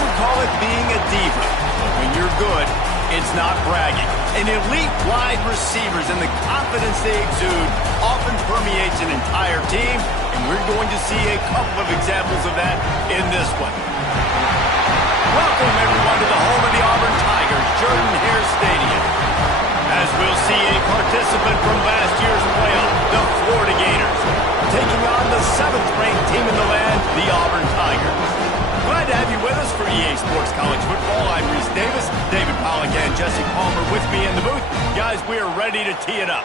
would call it being a diva. But when you're good, it's not bragging. And elite wide receivers and the confidence they exude often permeates an entire team, and we're going to see a couple of examples of that in this one. Welcome, everyone, to the home of the Auburn Tigers, Jordan-Hare Stadium. As we'll see a participant from last year's playoff, the Florida Gators, taking on the 7th-ranked team in the land, the Auburn Tigers. Glad to have you with us for EA Sports College Football. I'm Reese Davis, David Pollack and Jesse Palmer with me in the booth. Guys, we are ready to tee it up.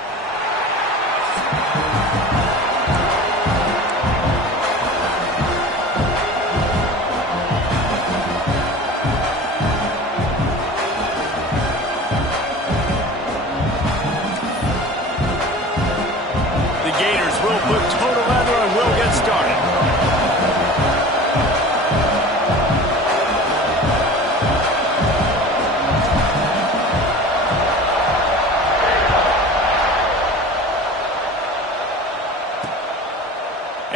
The Gators will put toe to leather and we'll get started.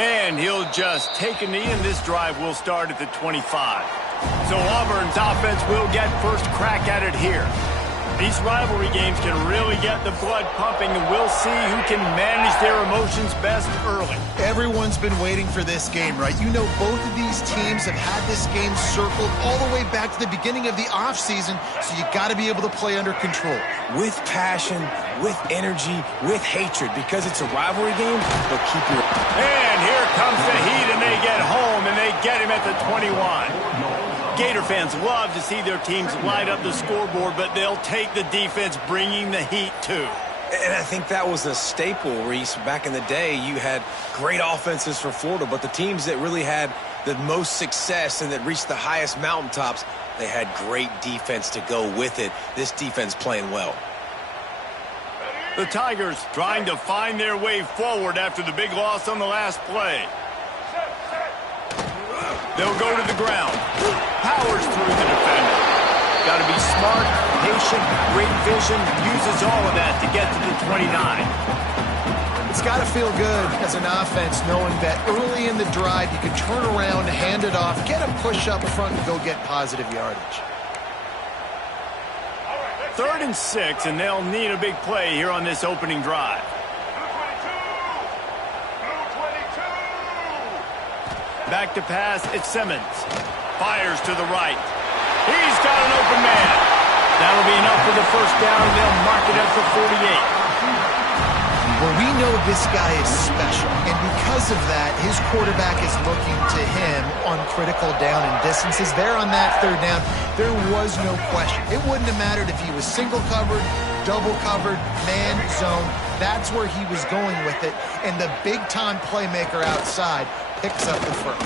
And he'll just take a knee, and this drive will start at the 25. So Auburn's offense will get first crack at it here. These rivalry games can really get the blood pumping, and we'll see who can manage their emotions best early. Everyone's been waiting for this game, right? You know, both of these teams have had this game circled all the way back to the beginning of the offseason, so you got to be able to play under control. With passion, with energy, with hatred, because it's a rivalry game, but keep your... And here comes the heat, and they get home, and they get him at the 21. Gator fans love to see their teams light up the scoreboard, but they'll take the defense bringing the heat too. And I think that was a staple, Reese. Back in the day, you had great offenses for Florida, but the teams that really had the most success and that reached the highest mountaintops, they had great defense to go with it. This defense playing well. The Tigers trying to find their way forward after the big loss on the last play. They'll go to the ground. Powers through the defender. Got to be smart, patient, great vision, uses all of that to get to the 29. It's got to feel good as an offense knowing that early in the drive you can turn around, hand it off, get a push up front, and go get positive yardage. 3rd and 6, and they'll need a big play here on this opening drive. Back to pass, it's Simmons. Fires to the right. He's got an open man. That'll be enough for the first down, and they'll mark it at the 48. Well, we know this guy is special, and because of that, his quarterback is looking to him on critical down and distances. There on that 3rd down, there was no question. It wouldn't have mattered if he was single covered, double covered, man, zone. That's where he was going with it, and the big-time playmaker outside picks up the first.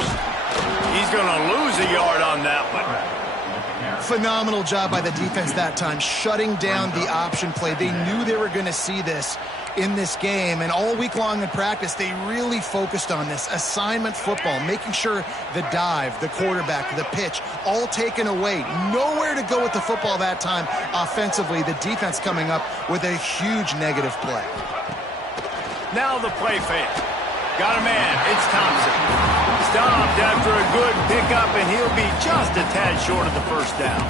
He's going to lose a yard on that one. Phenomenal job by the defense that time, shutting down the option play. They knew they were going to see this in this game, and all week long in practice, they really focused on this assignment football, making sure the dive, the quarterback, the pitch, all taken away. Nowhere to go with the football that time offensively. The defense coming up with a huge negative play. Now the play fake. Got a man. It's Thompson. Stopped after a good pickup, and he'll be just a tad short of the first down.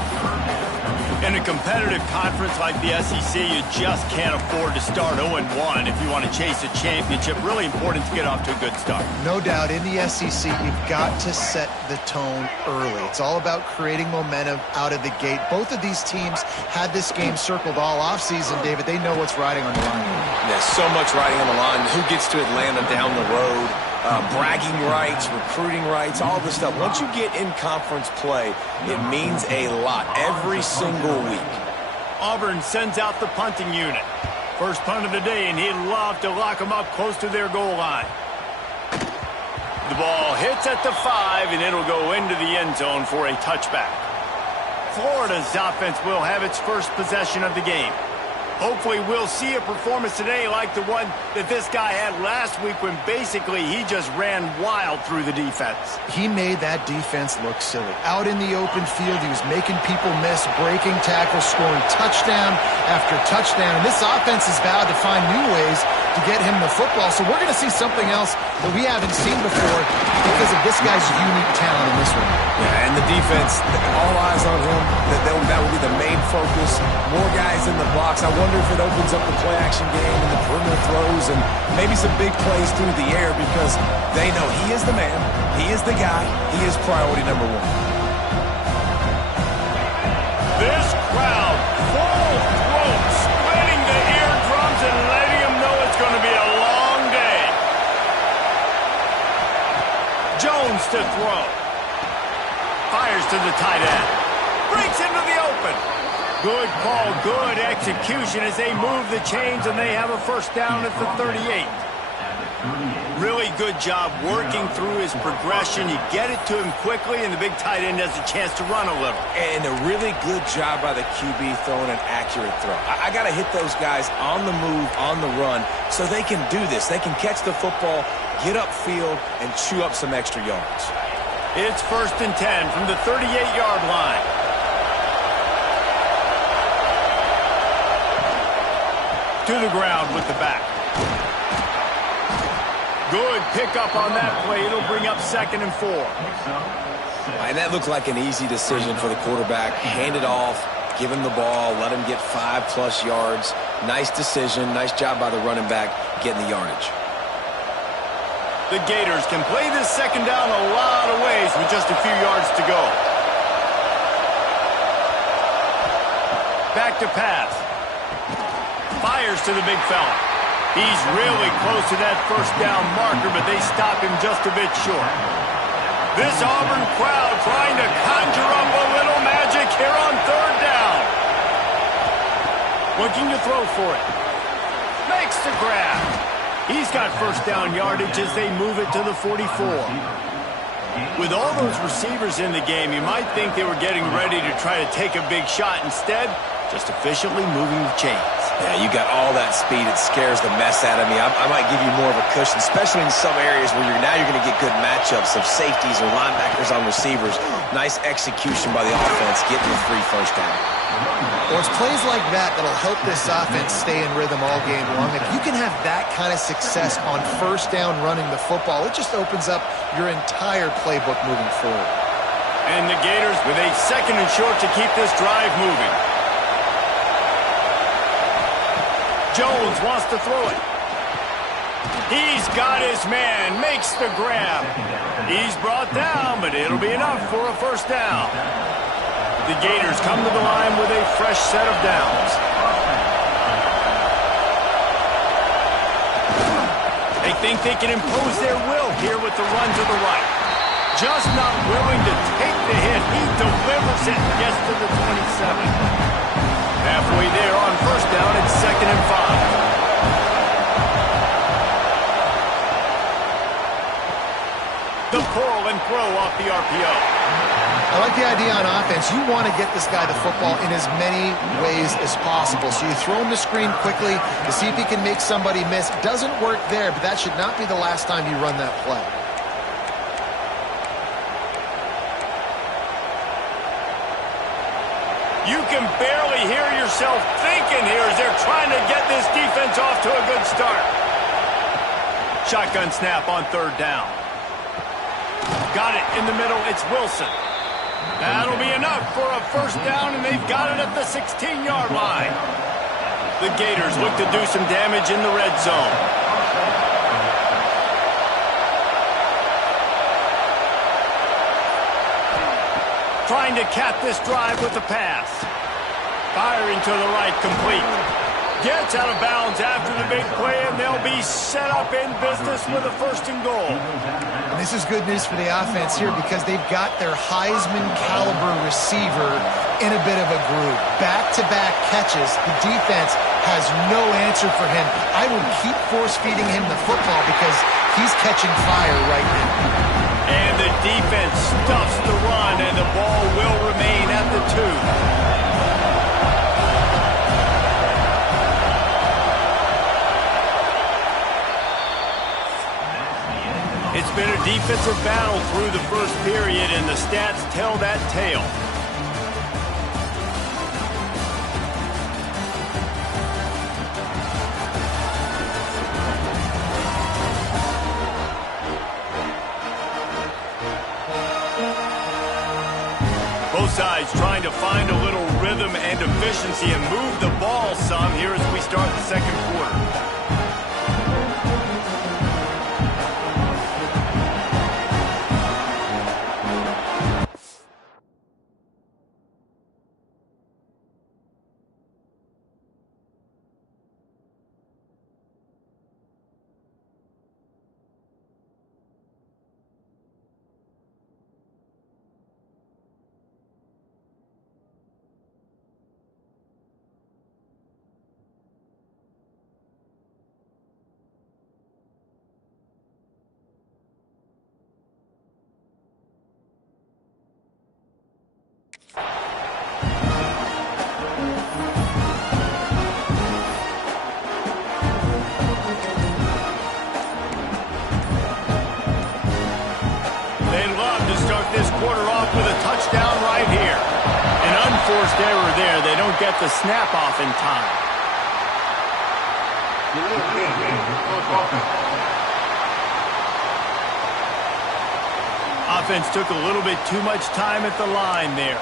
In a competitive conference like the SEC, you just can't afford to start 0-1 if you want to chase a championship. Really important to get off to a good start. No doubt, in the SEC, you've got to set the tone early. It's all about creating momentum out of the gate. Both of these teams had this game circled all offseason, David. They know what's riding on the line. There's so much riding on the line. Who gets to Atlanta down the road? Bragging rights, recruiting rights, all this stuff. Once you get in conference play, it means a lot every single week. Auburn sends out the punting unit. First punt of the day, and he'd love to lock them up close to their goal line. The ball hits at the 5, and it'll go into the end zone for a touchback. Florida's offense will have its first possession of the game. Hopefully we'll see a performance today like the one that this guy had last week when basically he just ran wild through the defense. He made that defense look silly. Out in the open field, he was making people miss, breaking tackles, scoring touchdown after touchdown. And this offense has vowed to find new ways to get him the football. So we're going to see something else that we haven't seen before because of this guy's unique talent in this one. Yeah, and the defense, all eyes on him. That will be the main focus. More guys in the box. I wonder if it opens up the play-action game and the perimeter throws and maybe some big plays through the air because they know he is the man, he is the guy, he is priority number one. This crowd, full throat, splitting the eardrums and letting them know it's going to be a long day. Jones to throw. Fires to the tight end. Breaks into the open. Good call, good execution as they move the chains and they have a first down at the 38. Really good job working through his progression. You get it to him quickly and the big tight end has a chance to run a little. And a really good job by the QB throwing an accurate throw. I got to hit those guys on the move, on the run, so they can do this. They can catch the football, get upfield, and chew up some extra yards. It's 1st and 10 from the 38-yard line. To the ground with the back. Good pickup on that play. It'll bring up 2nd and 4. And that looked like an easy decision for the quarterback. Hand it off, give him the ball, let him get 5+ yards. Nice decision. Nice job by the running back getting the yardage. The Gators can play this 2nd down a lot of ways with just a few yards to go. Back to pass. Fires to the big fella. He's really close to that first down marker, but they stop him just a bit short. This Auburn crowd trying to conjure up a little magic here on 3rd down. Looking to throw for it. Makes the grab. He's got first down yardage as they move it to the 44. With all those receivers in the game, you might think they were getting ready to try to take a big shot. Instead, just efficiently moving the chains. Yeah, you got all that speed. It scares the mess out of me. I might give you more of a cushion, especially in some areas where you're going to get good matchups of safeties or linebackers on receivers. Nice execution by the offense, getting the free first down. Well, it's plays like that that'll help this offense stay in rhythm all game long. If you can have that kind of success on first down running the football, it just opens up your entire playbook moving forward. And the Gators with a 2nd and short to keep this drive moving. Jones wants to throw it. He's got his man, makes the grab. He's brought down, but it'll be enough for a first down. The Gators come to the line with a fresh set of downs. They think they can impose their will here with the run to the right. Just not willing to take the hit. He delivers it and gets to the 27. Halfway there on first down, it's 2nd and 5. The pull and throw off the RPO. I like the idea on offense. You want to get this guy the football in as many ways as possible. So you throw him the screen quickly to see if he can make somebody miss. Doesn't work there, but that should not be the last time you run that play. You can barely hear yourself thinking here as they're trying to get this defense off to a good start. Shotgun snap on 3rd down. Got it in the middle. It's Wilson. That'll be enough for a first down, and they've got it at the 16-yard line. The Gators look to do some damage in the red zone. Trying to cap this drive with the pass. Firing to the right, complete. Gets out of bounds after the big play, and they'll be set up in business with a 1st and goal. And this is good news for the offense here because they've got their Heisman-caliber receiver in a bit of a groove. Back-to-back catches. The defense has no answer for him. I would keep force-feeding him the football because he's catching fire right now. And the defense stuffs the run, and the ball will remain at the 2. defensive battle through the first period, and the stats tell that tale. Both sides trying to find a little rhythm and efficiency and move the ball some here as we start the second quarter. This quarter off with a touchdown right here. An unforced error there. They don't get the snap off in time. Offense took a little bit too much time at the line there.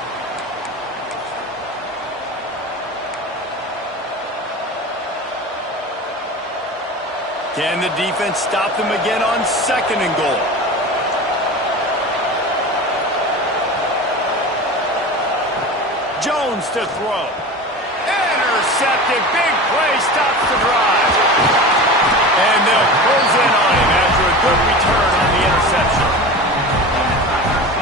Can the defense stop them again on 2nd and goal? Jones to throw. Intercepted. Big play stops the drive. And they'll close in on him after a good return on the interception.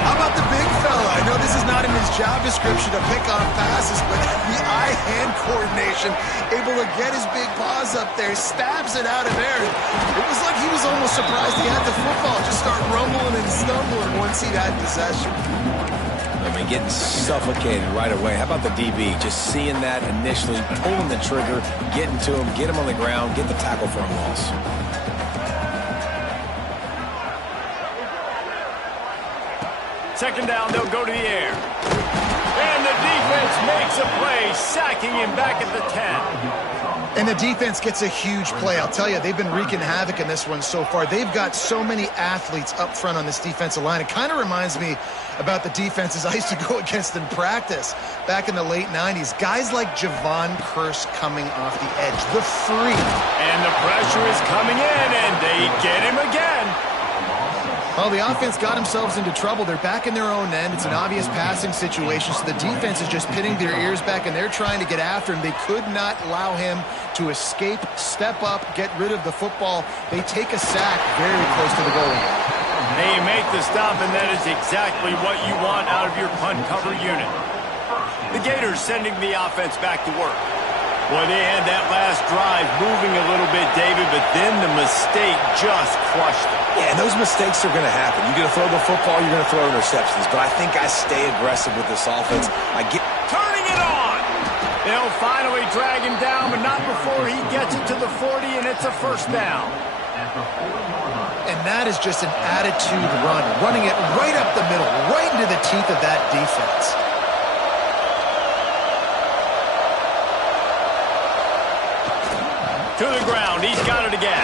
How about the big fella? I know this is not in his job description to pick off passes, but the eye-hand coordination, able to get his big paws up there, stabs it out of there. It was like he was almost surprised he had the football, just start rumbling and stumbling once he had possession. I mean, getting suffocated right away. How about the DB? Just seeing that initially, pulling the trigger, getting to him, get him on the ground, get the tackle for a loss. Second down, they'll go to the air. And the defense makes a play, sacking him back at the 10. And the defense gets a huge play. I'll tell you, they've been wreaking havoc in this one so far. They've got so many athletes up front on this defensive line. It kind of reminds me about the defenses I used to go against in practice back in the late 90s. Guys like Javon Curse coming off the edge, the freak. And the pressure is coming in, and they get him again. Well, the offense got themselves into trouble. They're back in their own end. It's an obvious passing situation, so the defense is just pinning their ears back, and they're trying to get after him. They could not allow him to escape, step up, get rid of the football. They take a sack very close to the goal line. They make the stop, and that is exactly what you want out of your punt cover unit. The Gators sending the offense back to work. Boy, they had that last drive moving a little bit, David, but then the mistake just crushed them. Yeah, and those mistakes are going to happen. You're going to throw the football, you're going to throw interceptions. But I think I stay aggressive with this offense. Turning it on! They'll finally drag him down, but not before he gets it to the 40, and it's a first down. And that is just an attitude run, running it right up the middle, right into the teeth of that defense. To the ground, he's got it again.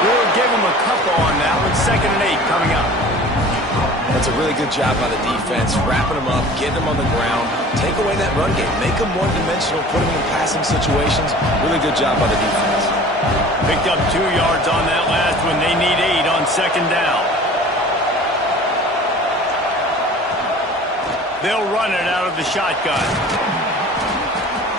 We'll give him a couple on that one. 2nd and 8 coming up. That's a really good job by the defense, wrapping them up, getting them on the ground, take away that run game, make them one-dimensional, put them in passing situations. Really good job by the defense. Picked up 2 yards on that last one. They need 8 on 2nd down. They'll run it out of the shotgun.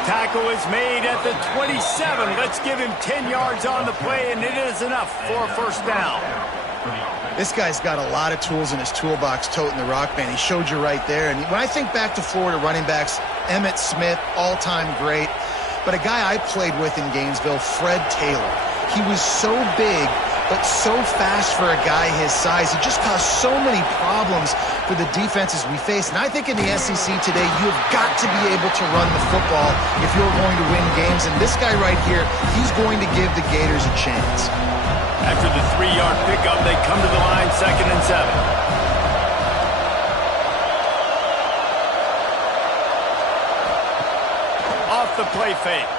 Tackle is made at the 27. Let's give him 10 yards on the play, and it is enough for a first down. This guy's got a lot of tools in his toolbox toting the rock band. He showed you right there. And when I think back to Florida running backs, Emmitt Smith, all-time great. But a guy I played with in Gainesville, Fred Taylor. He was so big, but so fast for a guy his size. He just caused so many problems for the defenses we face. And I think in the SEC today, you have got to be able to run the football if you're going to win games. And this guy right here, he's going to give the Gators a chance. After the 3-yard pickup, they come to the line, 2nd and 7. Off the play fake.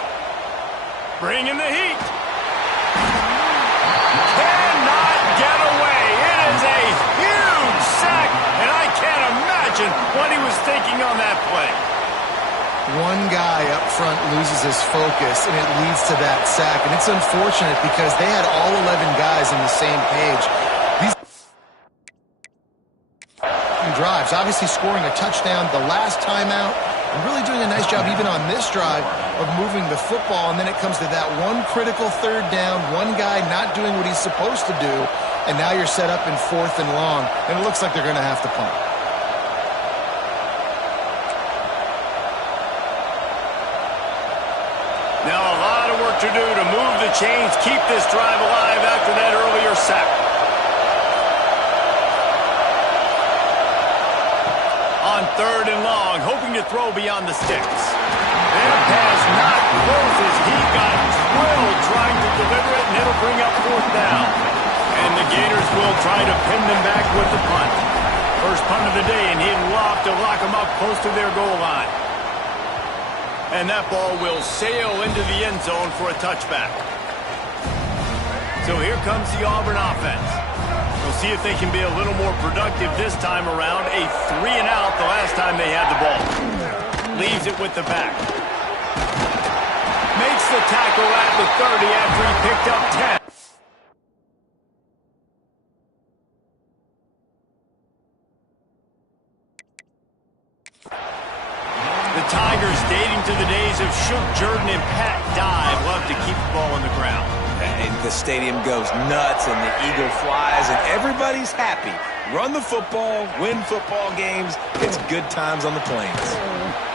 Bringing the heat. Cannot get away. It is a huge sack, and I can't imagine what he was thinking on that play. One guy up front loses his focus, and it leads to that sack. And it's unfortunate because they had all 11 guys on the same page. These drives, obviously scoring a touchdown the last time out, and really doing a nice job even on this drive of moving the football. And then it comes to that one critical 3rd down, one guy not doing what he's supposed to do, and now you're set up in 4th and long, and it looks like they're going to have to punt. Now a lot of work to do to move the chains, keep this drive alive after that earlier sack. On 3rd and long, hoping to throw beyond the sticks. That pass not close as he got drilled trying to deliver it, and it'll bring up 4th down. And the Gators will try to pin them back with the punt. First punt of the day, and he'd lock them up close to their goal line. And that ball will sail into the end zone for a touchback. So here comes the Auburn offense. We'll see if they can be a little more productive this time around. A 3-and-out the last time they had the ball. Leaves it with the back. Makes the tackle at the 30 after he picked up 10. The Tigers, dating to the days of Shook Jordan and Pat Dye, love to keep the ball on the ground. And the stadium goes nuts, and the eagle flies, and everybody's happy. Run the football, win football games. It's good times on the plains.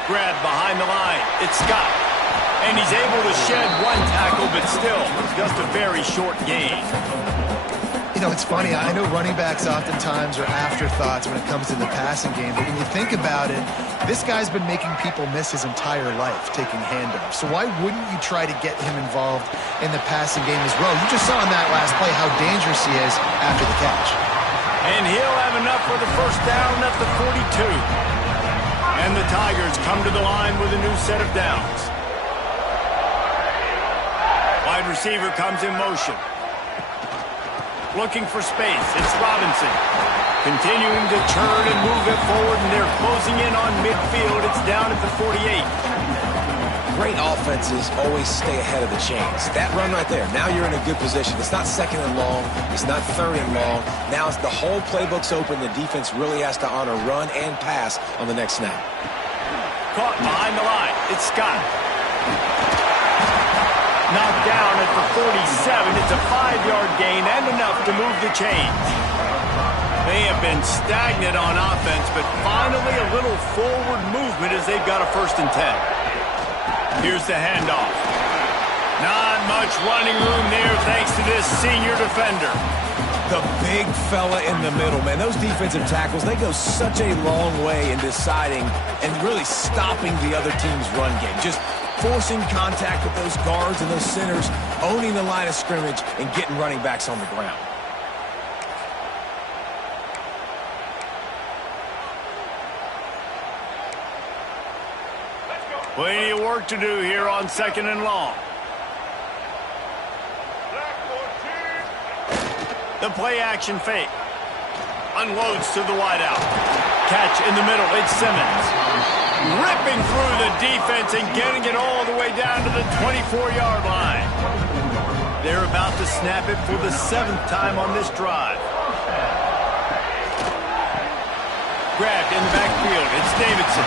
Grab behind the line. It's Scott. And he's able to shed one tackle, but still, just a very short gain. You know, it's funny. I know running backs oftentimes are afterthoughts when it comes to the passing game, but when you think about it, this guy's been making people miss his entire life taking handoffs. So why wouldn't you try to get him involved in the passing game as well? You just saw in that last play how dangerous he is after the catch. And he'll have enough for the 1st down at the 42. And the Tigers come to the line with a new set of downs. Wide receiver comes in motion. Looking for space. It's Robinson. Continuing to turn and move it forward, and they're closing in on midfield. It's down at the 48. Great offenses always stay ahead of the chains. That run right there, now you're in a good position. It's not 2nd and long. It's not 3rd and long. Now it's the whole playbook's open. The defense really has to honor run and pass on the next snap. Caught behind the line. It's Scott. Knocked down at the 47. It's a 5-yard gain and enough to move the chains. They have been stagnant on offense, but finally a little forward movement as they've got a 1st and 10. Here's the handoff. Not much running room there thanks to this senior defender. The big fella in the middle, man. Those defensive tackles, they go such a long way in deciding and really stopping the other team's run game. Just forcing contact with those guards and those centers, owning the line of scrimmage, and getting running backs on the ground. Plenty of work to do here on 2nd and long. The play-action fake. Unloads to the wideout. Catch in the middle. It's Simmons. Ripping through the defense and getting it all the way down to the 24-yard line. They're about to snap it for the 7th time on this drive. Grabbed in the backfield. It's Davidson.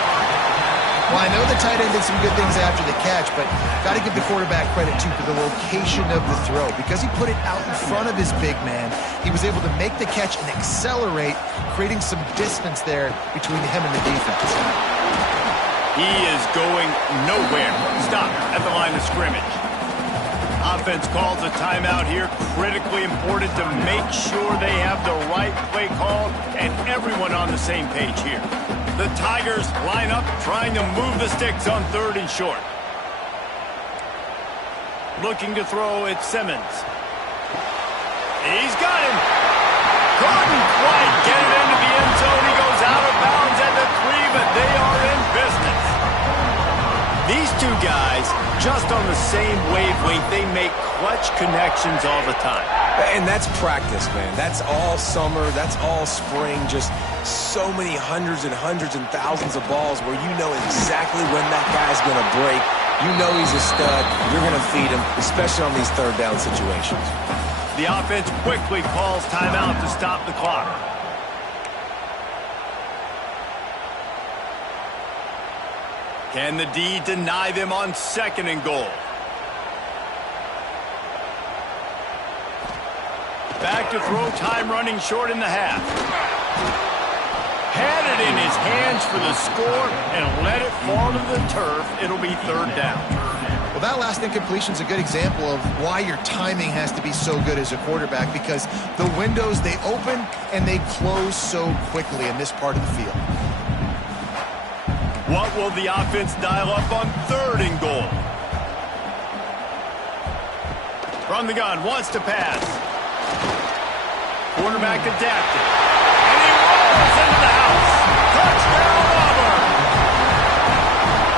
Well, I know the tight end did some good things after the catch, but got to give the quarterback credit, too, for the location of the throw. Because he put it out in front of his big man, he was able to make the catch and accelerate, creating some distance there between him and the defense. He is going nowhere. Stop at the line of scrimmage. Offense calls a timeout here. Critically important to make sure they have the right play call and everyone on the same page here. The Tigers line up trying to move the sticks on 3rd and short. Looking to throw at Simmons. He's got him. Couldn't quite get it into the end zone. He goes out of bounds at the 3, but they are in business. These two guys, just on the same wavelength, they make clutch connections all the time. And that's practice, man. That's all summer. That's all spring. Just so many hundreds and thousands of balls where you know exactly when that guy's going to break. You know he's a stud. You're going to feed him, especially on these 3rd down situations. The offense quickly calls timeout to stop the clock. Can the D deny them on 2nd and goal? Back to throw, time running short in the half. Had it in his hands for the score and let it fall to the turf. It'll be 3rd down. Well, that last incompletion is a good example of why your timing has to be so good as a quarterback, because the windows, they open and they close so quickly in this part of the field. What will the offense dial up on 3rd and goal? From the gun, wants to pass. Quarterback adapted. And he rolls into the house. Touchdown, Auburn!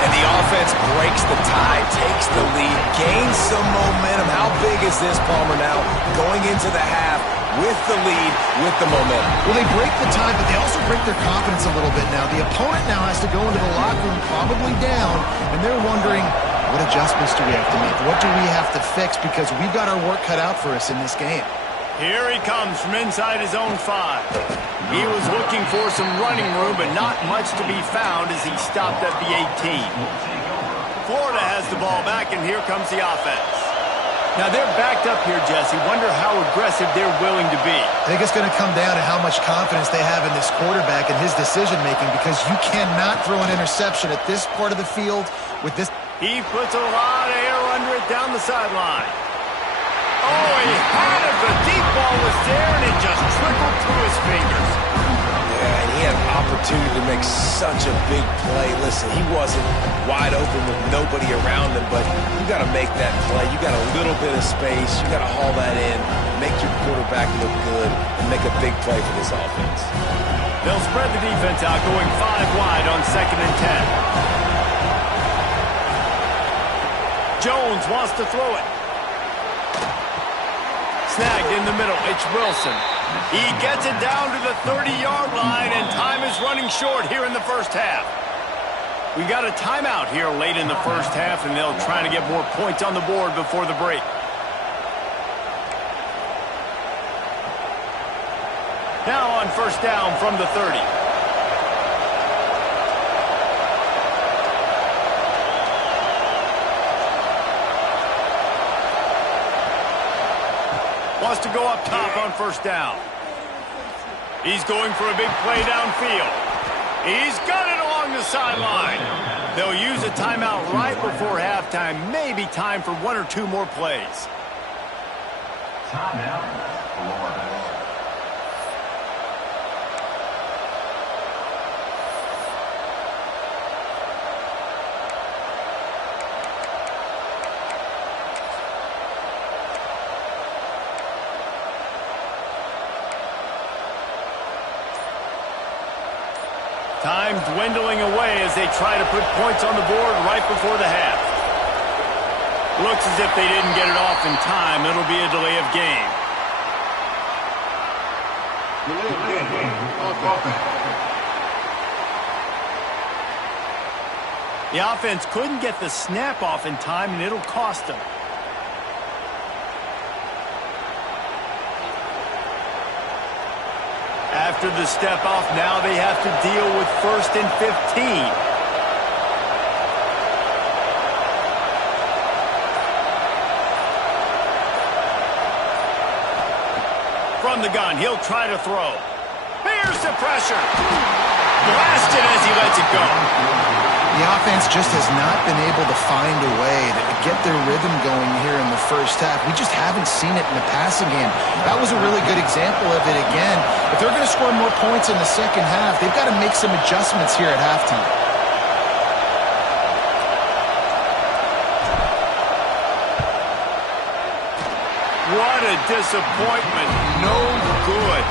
And the offense breaks the tie, takes the lead, gains some momentum. How big is this, Palmer, now? Going into the half with the lead, with the momentum. Well, they break the tie, but they also break their confidence a little bit now. The opponent now has to go into the locker room probably down, and they're wondering, what adjustments do we have to make? What do we have to fix? Because we've got our work cut out for us in this game. Here he comes from inside his own 5. He was looking for some running room, but not much to be found as he stopped at the 18. Florida has the ball back, and here comes the offense. Now, they're backed up here, Jesse. Wonder how aggressive they're willing to be. I think it's going to come down to how much confidence they have in this quarterback and his decision-making, because you cannot throw an interception at this part of the field with this. He puts a lot of air under it down the sideline. Oh, he had it. The deep ball was there, and it just trickled through his fingers. Yeah, and he had an opportunity to make such a big play. Listen, he wasn't wide open with nobody around him, but you got to make that play. You got a little bit of space. You got to haul that in, make your quarterback look good, and make a big play for this offense. They'll spread the defense out, going 5 wide on 2nd and 10. Jones wants to throw it. Snagged in the middle. It's Wilson. He gets it down to the 30-yard line, and time is running short here in the first half. We got a timeout here late in the first half, and they'll try to get more points on the board before the break. Now on 1st down from the 30. Wants to go up top on 1st down. He's going for a big play downfield. He's got it along the sideline. They'll use a timeout right before halftime. Maybe time for 1 or 2 more plays. Timeout, Florida. Time dwindling away as they try to put points on the board right before the half. Looks as if they didn't get it off in time. It'll be a delay of game. The offense couldn't get the snap off in time, and it'll cost them. After the step off, now they have to deal with 1st and 15. From the gun, he'll try to throw. Here's the pressure. Blasted as he lets it go. The offense just has not been able to find a way to get their rhythm going here in the first half. We just haven't seen it in the passing game. That was a really good example of it again. If they're going to score more points in the second half, they've got to make some adjustments here at halftime. What a disappointment. No good.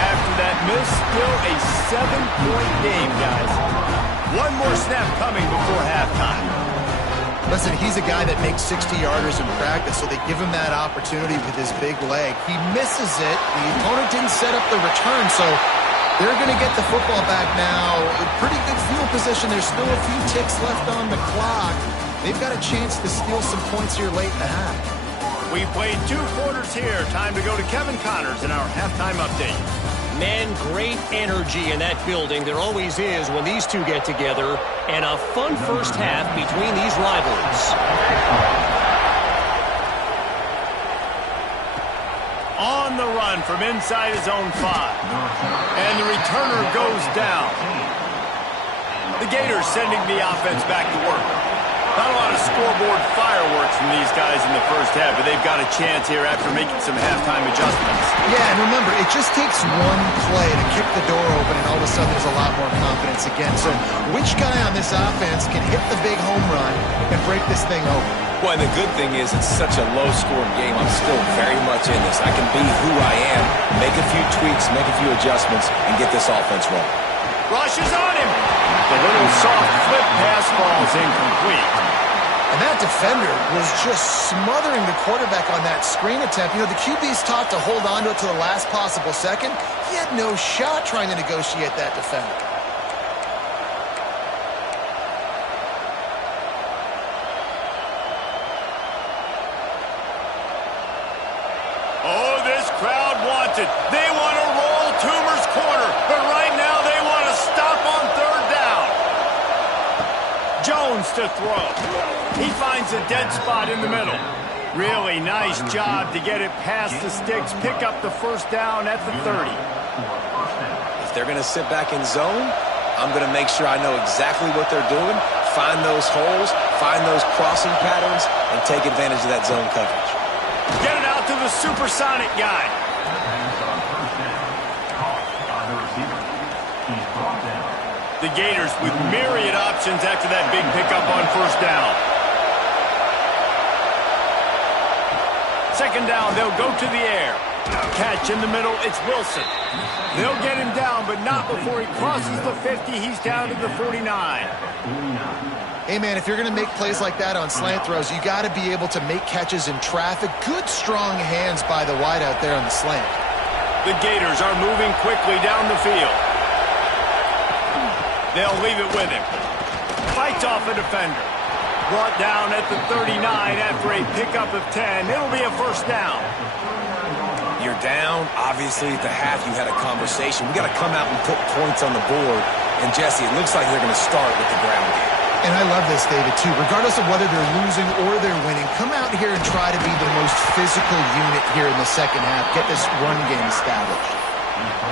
After that miss, still a 7-point game, guys. One more snap coming before halftime. Listen, he's a guy that makes 60-yarders in practice, so they give him that opportunity with his big leg. He misses it. The opponent didn't set up the return, so they're going to get the football back now. Pretty good field position. There's still a few ticks left on the clock. They've got a chance to steal some points here late in the half. We played 2 quarters here. Time to go to Kevin Connors in our halftime update. Man, great energy in that building. There always is when these two get together. And a fun first half between these rivals. On the run from inside his own 5. And the returner goes down. The Gators sending the offense back to work. Not a lot of scoreboard fireworks from these guys in the first half, but they've got a chance here after making some halftime adjustments. Yeah, and remember, it just takes one play to kick the door open, and all of a sudden there's a lot more confidence again. So which guy on this offense can hit the big home run and break this thing open? Well, and the good thing is it's such a low-scoring game. I'm still very much in this. I can be who I am, make a few tweaks, make a few adjustments, and get this offense rolling. Rushes on him. The little soft flip pass falls incomplete. And that defender was just smothering the quarterback on that screen attempt. You know, the QB's taught to hold on to it to the last possible second. He had no shot trying to negotiate that defender. Oh, this crowd wants it. They want to roll Toomer's corner, but right now they want to stop on 3rd down. Jones to throw. He finds a dead spot in the middle. Really nice job to get it past the sticks, pick up the first down at the 30. If they're going to sit back in zone, I'm going to make sure I know exactly what they're doing, find those holes, find those crossing patterns, and take advantage of that zone coverage. Get it out to the supersonic guy. The Gators with myriad options after that big pickup on first down. 2nd down, they'll go to the air. Catch in the middle, it's Wilson. They'll get him down, but not before he crosses the 50. He's down to the 49. Hey, man, if you're going to make plays like that on slant throws, you got to be able to make catches in traffic. Good, strong hands by the wide out there on the slant. The Gators are moving quickly down the field. They'll leave it with him. Fights off a defender. Brought down at the 39 after a pickup of 10. It'll be a first down. You're down. Obviously, at the half, you had a conversation. We got to come out and put points on the board. And, Jesse, it looks like they're going to start with the ground game. And I love this, David, too. Regardless of whether they're losing or they're winning, come out here and try to be the most physical unit here in the second half. Get this run game established.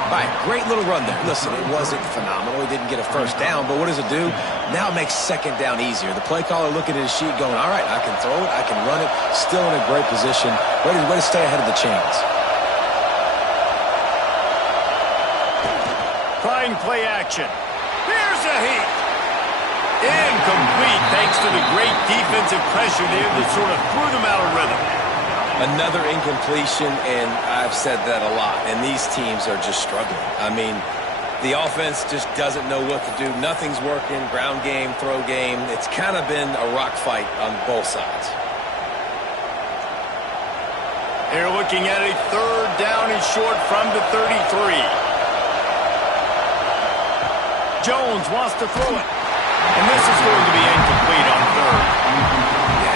All right, great little run there. Listen, it wasn't phenomenal. He didn't get a first down, but what does it do? Now it makes 2nd down easier. The play caller looking at his sheet going, all right, I can throw it, I can run it, still in a great position. Way to stay ahead of the chains. Trying play action. Here's a heat. Incomplete thanks to the great defensive pressure there that sort of threw them out of rhythm. Another incompletion, and I've said that a lot, and these teams are just struggling. I mean, the offense just doesn't know what to do. Nothing's working, ground game, throw game. It's kind of been a rock fight on both sides. They're looking at a 3rd down and short from the 33. Jones wants to throw it. And this is going to be incomplete on 3rd.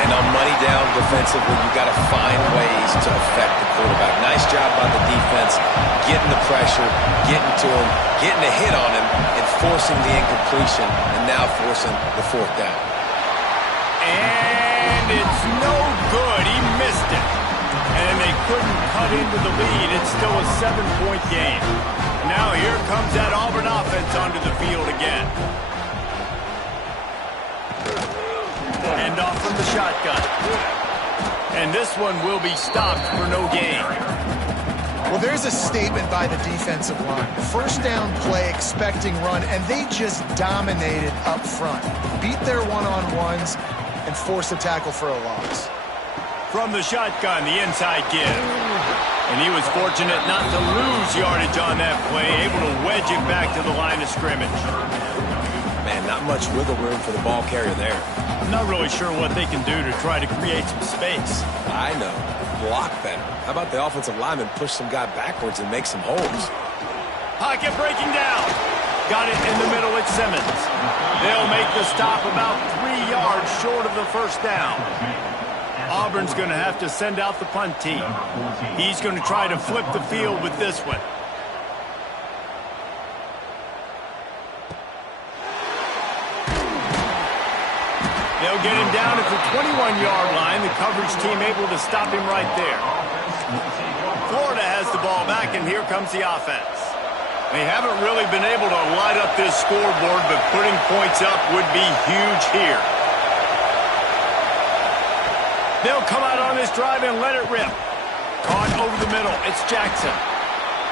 And on money down defensively, you got to find ways to affect the quarterback. Nice job by the defense, getting the pressure, getting to him, getting a hit on him, and forcing the incompletion, and now forcing the 4th down. And it's no good. He missed it. And they couldn't cut into the lead. It's still a 7-point game. Now here comes that Auburn offense onto the field again. Handoff from the shotgun. And this one will be stopped for no gain. Well, there's a statement by the defensive line. First down play, expecting run, and they just dominated up front. Beat their one-on-ones and force a tackle for a loss. From the shotgun, the inside give. And he was fortunate not to lose yardage on that play, able to wedge it back to the line of scrimmage. Man, not much wiggle room for the ball carrier there. I'm not really sure what they can do to try to create some space. I know. Block better. How about the offensive lineman push some guy backwards and make some holes? Pocket breaking down. Got it in the middle with Simmons. They'll make the stop about 3 yards short of the first down. Auburn's going to have to send out the punt team. He's going to try to flip the field with this one. They'll get him down at the 21-yard line. The coverage team able to stop him right there. Florida has the ball back, and here comes the offense. They haven't really been able to light up this scoreboard, but putting points up would be huge here. They'll come out on this drive and let it rip. Caught over the middle. It's Jackson.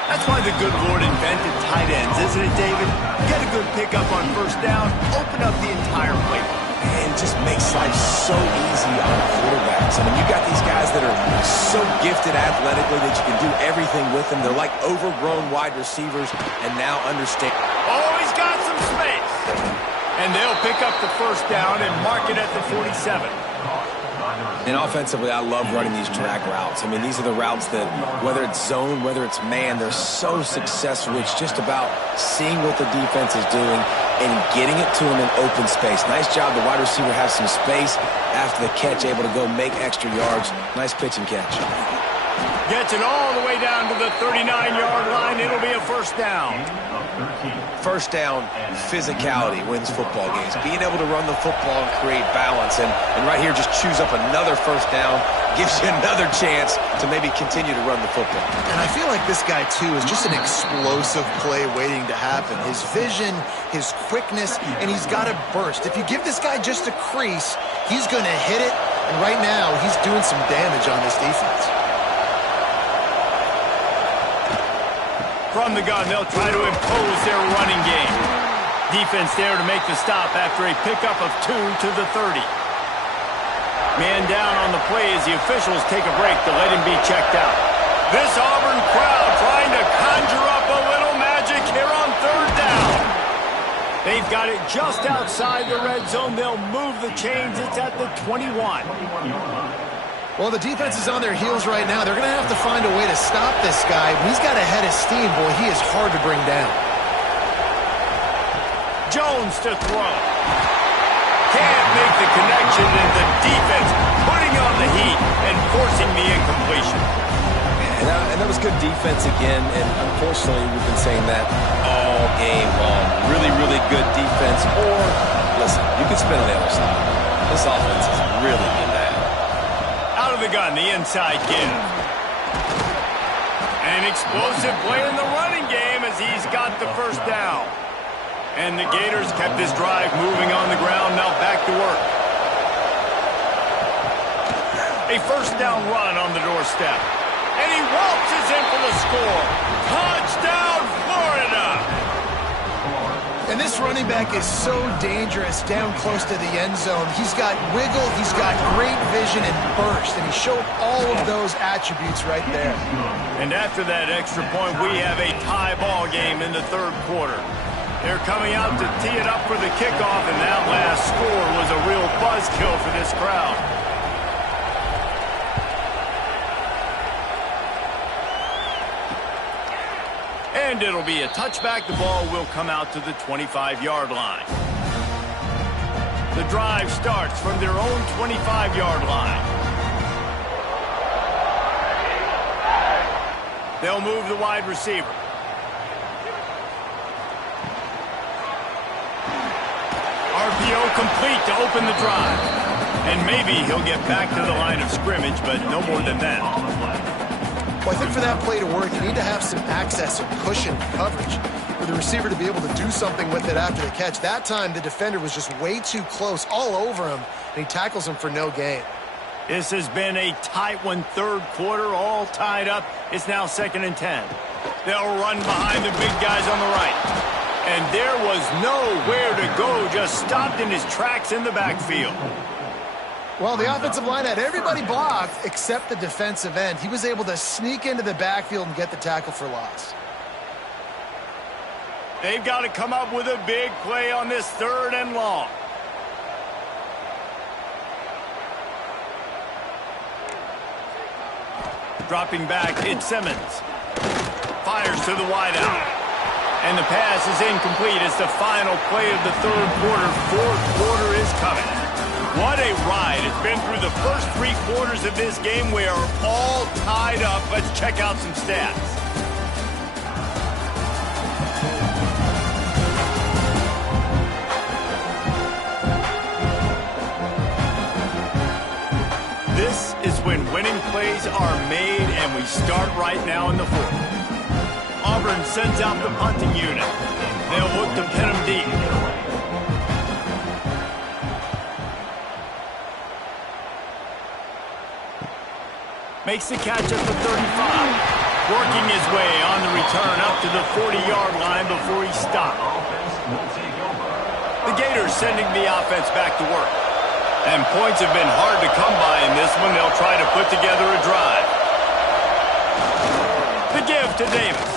That's why the good Lord invented tight ends, isn't it, David? Get a good pickup on first down, open up the entire playbook. And just makes life so easy on quarterbacks. I mean, you got these guys that are so gifted athletically that you can do everything with them. They're like overgrown wide receivers and now understand. Oh, he's got some space. And they'll pick up the first down and mark it at the 47. And offensively, I love running these drag routes. I mean, these are the routes that, whether it's zone, whether it's man, they're so successful. It's just about seeing what the defense is doing and getting it to him in open space. Nice job. The wide receiver has some space after the catch, able to go make extra yards. Nice pitch and catch. Gets it all the way down to the 39-yard line. It'll be a first down. First down, physicality wins football games. Being able to run the football and create balance. And right here, just choose up another first down. Gives you another chance to maybe continue to run the football. And I feel like this guy, too, is just an explosive play waiting to happen. His vision, his quickness, and he's got a burst. If you give this guy just a crease, he's going to hit it. And right now, he's doing some damage on this defense. From the gun, they'll try to impose their running game. Defense there to make the stop after a pickup of 2 to the 30. Man down on the play as the officials take a break to let him be checked out. This Auburn crowd trying to conjure up a little magic here on third down. They've got it just outside the red zone. They'll move the chains. It's at the 21. Well, the defense is on their heels right now. They're going to have to find a way to stop this guy. He's got a head of steam. Boy, he is hard to bring down. Jones to throw. Can't make the connection, and the defense putting on the heat and forcing the incompletion. And that was good defense again, and unfortunately we've been saying that all game long. Really, really good defense. Or, listen, you can spin on the other side. This offense is really good. Out of the gun, the inside give. An explosive play in the running game as he's got the first down. And the Gators kept this drive moving on the ground, now back to work. A first down run on the doorstep. And he waltzes in for the score. Touchdown, Florida! And this running back is so dangerous down close to the end zone. He's got wiggle, he's got great vision and burst, and he showed all of those attributes right there. And after that extra point, we have a tie ball game in the third quarter. They're coming out to tee it up for the kickoff, and that last score was a real buzzkill for this crowd. And it'll be a touchback. The ball will come out to the 25-yard line. The drive starts from their own 25-yard line. They'll move the wide receiver. RPO complete to open the drive. And maybe he'll get back to the line of scrimmage, but no more than that. Well, I think for that play to work, you need to have some access and cushion coverage. for the receiver to be able to do something with it after the catch. That time, the defender was just way too close, all over him, and he tackles him for no gain. This has been a tight one, third quarter, all tied up. It's now 2nd and 10. They'll run behind the big guys on the right. And there was nowhere to go, just stopped in his tracks in the backfield. Well, the offensive line had everybody blocked except the defensive end. He was able to sneak into the backfield and get the tackle for loss. They've got to come up with a big play on this 3rd and long. Dropping back, it's Simmons. Fires to the wideout. And the pass is incomplete. It's the final play of the 3rd quarter. 4th quarter is coming. What a ride. It's been through the first 3 quarters of this game. We are all tied up. Let's check out some stats. This is when winning plays are made, and we start right now in the 4th. Auburn sends out the punting unit. They'll look to pin them deep. Makes the catch at the 35. Working his way on the return up to the 40-yard line before he stopped. The Gators sending the offense back to work. And points have been hard to come by in this one. They'll try to put together a drive. The give to Davis.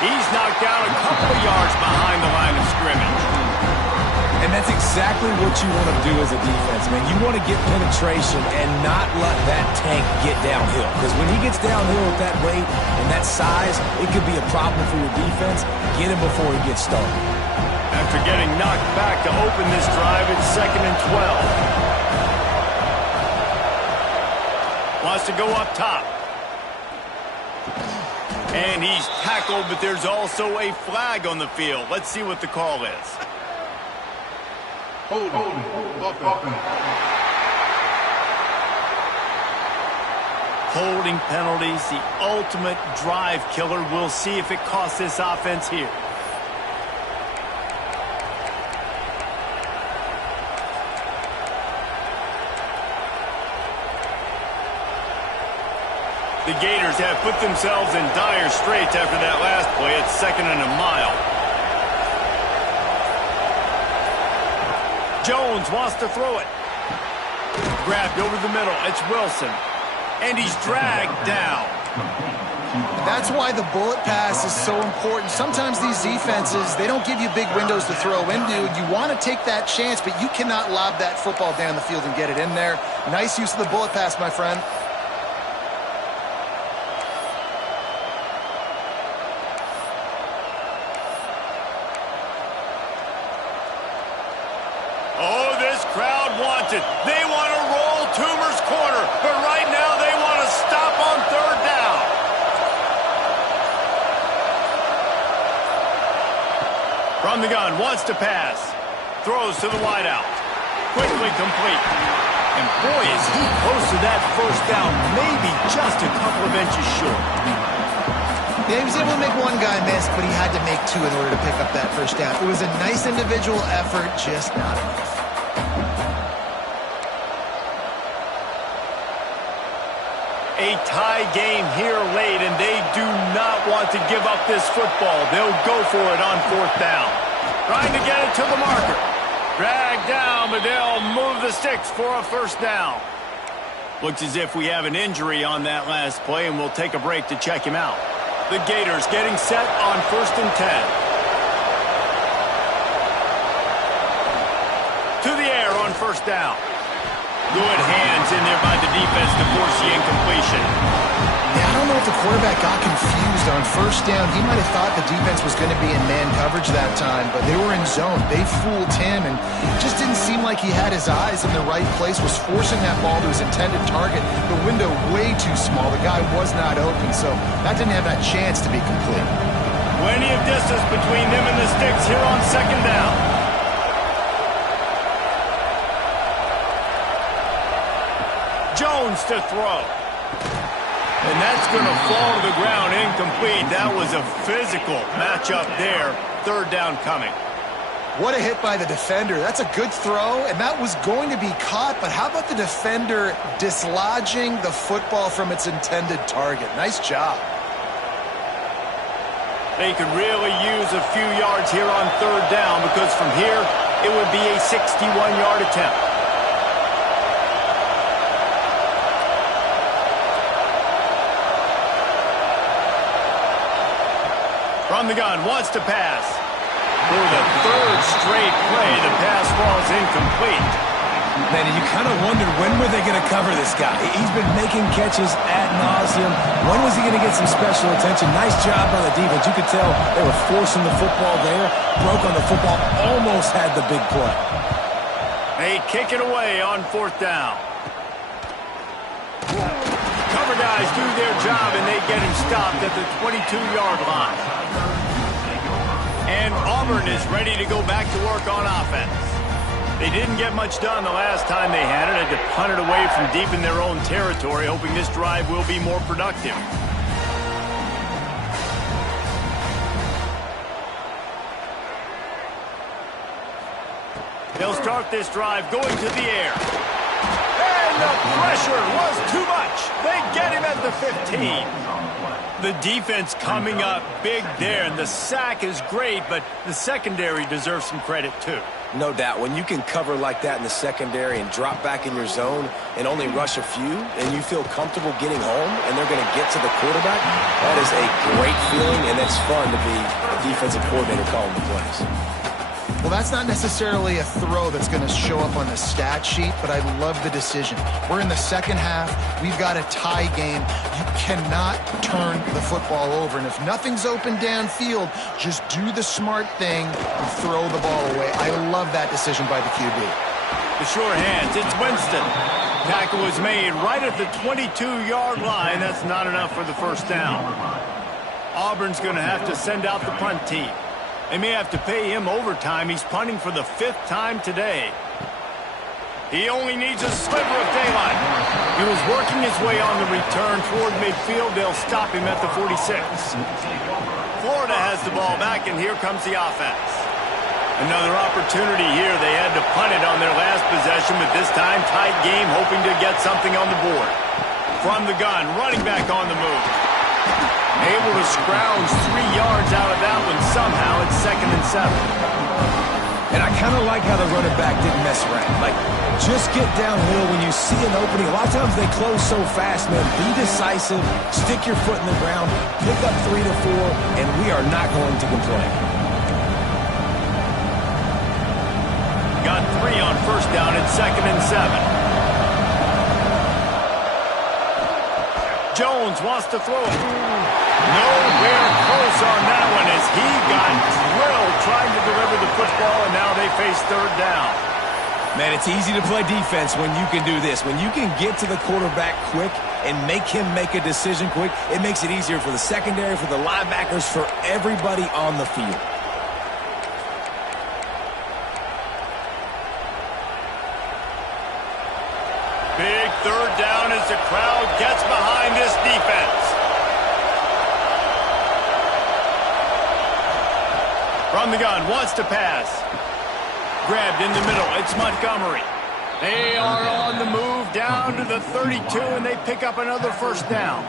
He's knocked out a couple of yards behind the line of scrimmage. And that's exactly what you want to do as a defense, man. You want to get penetration and not let that tank get downhill. Because when he gets downhill with that weight and that size, it could be a problem for your defense. Get him before he gets started. After getting knocked back to open this drive, it's 2nd and 12. Wants to go up top. And he's tackled, but there's also a flag on the field. Let's see what the call is. Holding penalties, the ultimate drive killer. We'll see if it costs this offense here. The Gators have put themselves in dire straits after that last play. It's 2nd and a mile. Jones wants to throw it. Grabbed over the middle. It's Wilson. And he's dragged down. That's why the bullet pass is so important. Sometimes these defenses, they don't give you big windows to throw into. You want to take that chance, but you cannot lob that football down the field and get it in there. Nice use of the bullet pass, my friend. Oh, this crowd wants it. They want to roll Toomer's corner, but right now they want to stop on 3rd down. From the gun, wants to pass. Throws to the wideout. Quickly complete. And boy, is he close to that 1st down, maybe just a couple of inches short. Yeah, he was able to make one guy miss, but he had to make 2 in order to pick up that 1st down. It was a nice individual effort, just not enough. A tie game here late, and they do not want to give up this football. They'll go for it on 4th down. Trying to get it to the marker. Dragged down, but they'll move the sticks for a 1st down. Looks as if we have an injury on that last play, and we'll take a break to check him out. The Gators getting set on 1st and 10. To the air on 1st down. Good hands in there by the defense to force the incompletion. Yeah, I don't know if the quarterback got confused on 1st down. He might have thought the defense was going to be in man coverage that time, but they were in zone. They fooled him, and it just didn't seem like he had his eyes in the right place, was forcing that ball to his intended target. The window way too small. The guy was not open, so that didn't have that chance to be complete. Plenty of distance between them and the sticks here on 2nd down. Jones to throw. And that's going to fall to the ground incomplete. That was a physical matchup there. Third down coming. What a hit by the defender. That's a good throw, and that was going to be caught, but how about the defender dislodging the football from its intended target? Nice job. They could really use a few yards here on third down because from here, it would be a 61-yard attempt. From the gun, wants to pass. For the third straight play, the pass falls incomplete. Man, you kind of wondered when were they going to cover this guy. He's been making catches ad nauseum. When was he going to get some special attention? Nice job by the defense. You could tell they were forcing the football there. Broke on the football, almost had the big play. They kick it away on fourth down. Cover guys do their job, and they get him stopped at the 22-yard line. And Auburn is ready to go back to work on offense. They didn't get much done the last time they had it. Had to punt it away from deep in their own territory, hoping this drive will be more productive. They'll start this drive going to the air. And the pressure was too much. They get him at the 15. The defense coming up big there, and the sack is great, but the secondary deserves some credit too. No doubt. When you can cover like that in the secondary and drop back in your zone and only rush a few, and you feel comfortable getting home, and they're going to get to the quarterback, that is a great feeling, and it's fun to be a defensive coordinator calling the plays. Well, that's not necessarily a throw that's going to show up on the stat sheet, but I love the decision. We're in the second half. We've got a tie game. You cannot turn the football over. And if nothing's open downfield, just do the smart thing and throw the ball away. I love that decision by the QB. The sure hands. It's Winston. Tackle was made right at the 22-yard line. That's not enough for the first down. Auburn's going to have to send out the punt team. They may have to pay him overtime. He's punting for the 5th time today. He only needs a sliver of daylight. He was working his way on the return toward midfield. They'll stop him at the 46. Florida has the ball back, and here comes the offense. Another opportunity here. They had to punt it on their last possession, but this time tight game, hoping to get something on the board. From the gun, running back on the move. Able to scrounge 3 yards out of that one somehow. It's 2nd and 7. And I kind of like how the running back didn't mess around. Like, just get downhill when you see an opening. A lot of times they close so fast, man. Be decisive, stick your foot in the ground, pick up 3 to 4, and we are not going to complain. Got 3 on first down. It's 2nd and 7. Jones wants to throw it. Nowhere close on that one as he got drilled trying to deliver the football, and now they face third down. Man, it's easy to play defense when you can do this. When you can get to the quarterback quick and make him make a decision quick, it makes it easier for the secondary, for the linebackers, for everybody on the field. Big third down as the crowd gets behind this defense. From the gun, wants to pass. Grabbed in the middle, it's Montgomery. They are on the move down to the 32, and they pick up another first down.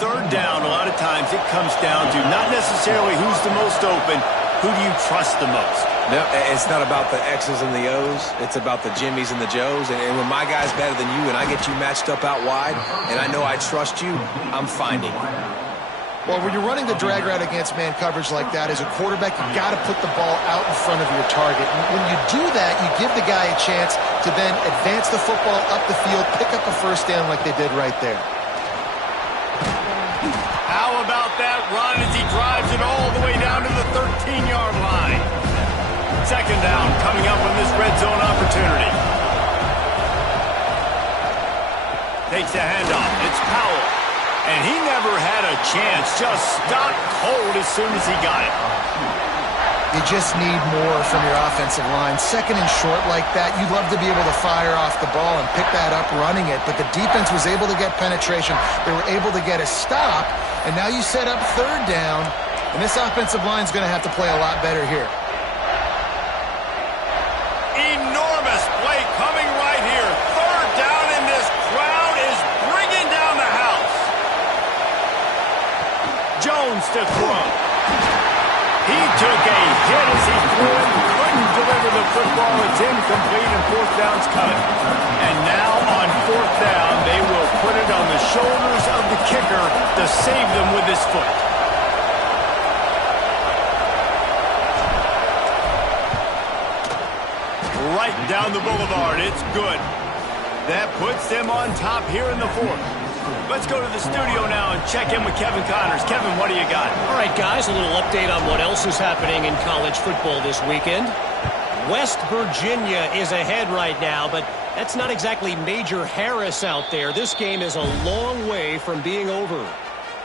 Third down, a lot of times it comes down to not necessarily who's the most open, who do you trust the most? No, it's not about the X's and the O's. It's about the Jimmys and the Joes. And when my guy's better than you and I get you matched up out wide and I know I trust you, I'm finding you. Well, when you're running the drag route against man coverage like that, as a quarterback, you got to put the ball out in front of your target. And when you do that, you give the guy a chance to then advance the football up the field, pick up a first down like they did right there. How about that run as he drives it all the way down to the 13-yard line? Second down coming up on this red zone opportunity. Takes the handoff. It's Powell. And he never had a chance. Just stopped cold as soon as he got it. You just need more from your offensive line. Second and short like that, you'd love to be able to fire off the ball and pick that up running it, but the defense was able to get penetration. They were able to get a stop, and now you set up third down, and this offensive line's going to have to play a lot better here. Enormous play coming right here. Third down, and this crowd is bringing down the house. Jones to throw. He took a hit as he threw it, couldn't deliver the football. It's incomplete, and fourth down's coming. And now on fourth down, they will put it on the shoulders of the kicker to save them with his foot. Right down the boulevard. It's good. That puts them on top here in the fourth. Let's go to the studio now and check in with Kevin Connors. Kevin, what do you got? All right, guys, a little update on what else is happening in college football this weekend. West Virginia is ahead right now, but that's not exactly Major Harris out there. This game is a long way from being over.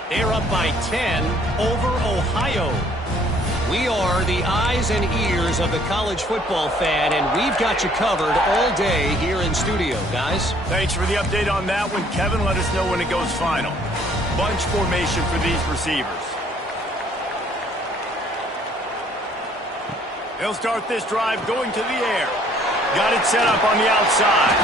They're up by 10 over Ohio. We are the eyes and ears of the college football fan, and we've got you covered all day here in studio, guys. Thanks for the update on that one, Kevin. Let us know when it goes final. Bunch formation for these receivers. They'll start this drive going to the air. Got it set up on the outside.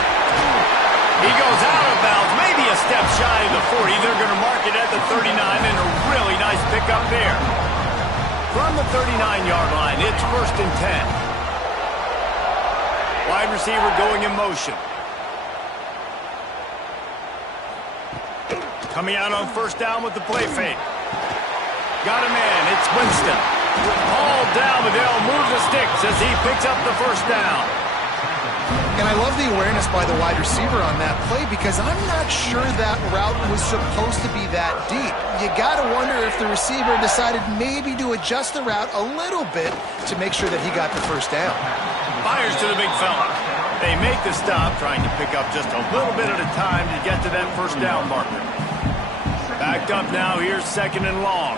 He goes out of bounds, maybe a step shy of the 40. They're going to mark it at the 39, and a really nice pickup there. From the 39-yard line, it's first and 10. Wide receiver going in motion. Coming out on first down with the play fake. Got a man, it's Winston. All down, but they'll move the sticks as he picks up the first down. And I love the awareness by the wide receiver on that play because I'm not sure that route was supposed to be that deep. You got to wonder if the receiver decided maybe to adjust the route a little bit to make sure that he got the first down. Fires to the big fella. They make the stop, trying to pick up just a little bit at a time to get to that first down marker. Backed up now, here's second and long.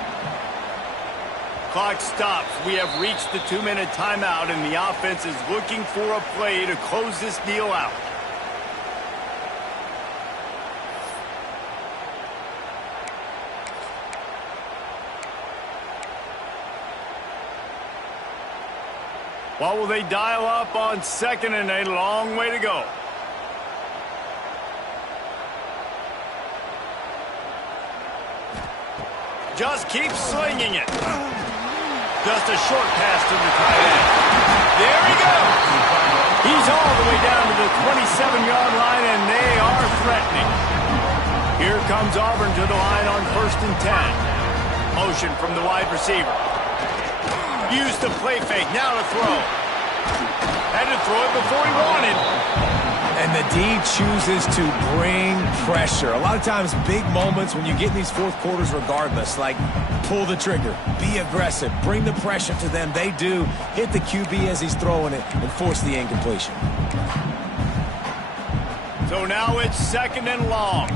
Clock stops. We have reached the 2-minute timeout, and the offense is looking for a play to close this deal out. What will they dial up on second and a long way to go? Just keep slinging it. Just a short pass to the tight end. There he goes. He's all the way down to the 27-yard line, and they are threatening. Here comes Auburn to the line on first and 10. Motion from the wide receiver. Use the play fake. Now to throw. Had to throw it before he wanted. And the D chooses to bring pressure. A lot of times, big moments when you get in these fourth quarters regardless, like pull the trigger, be aggressive, bring the pressure to them. They do hit the QB as he's throwing it and force the incompletion. So now it's second and long.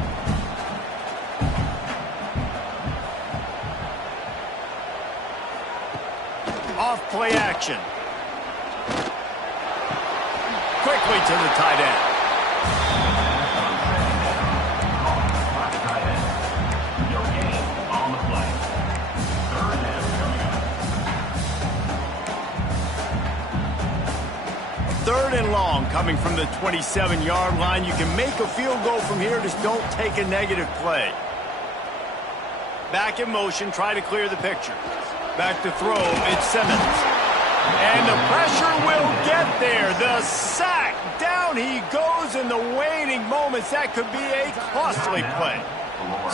Off play action. Quickly to the tight end. Third and long coming from the 27-yard line. You can make a field goal from here. Just don't take a negative play. Back in motion. Try to clear the picture. Back to throw. It's Simmons. And the pressure will get there. The sack. Down he goes in the waning moments. That could be a costly play.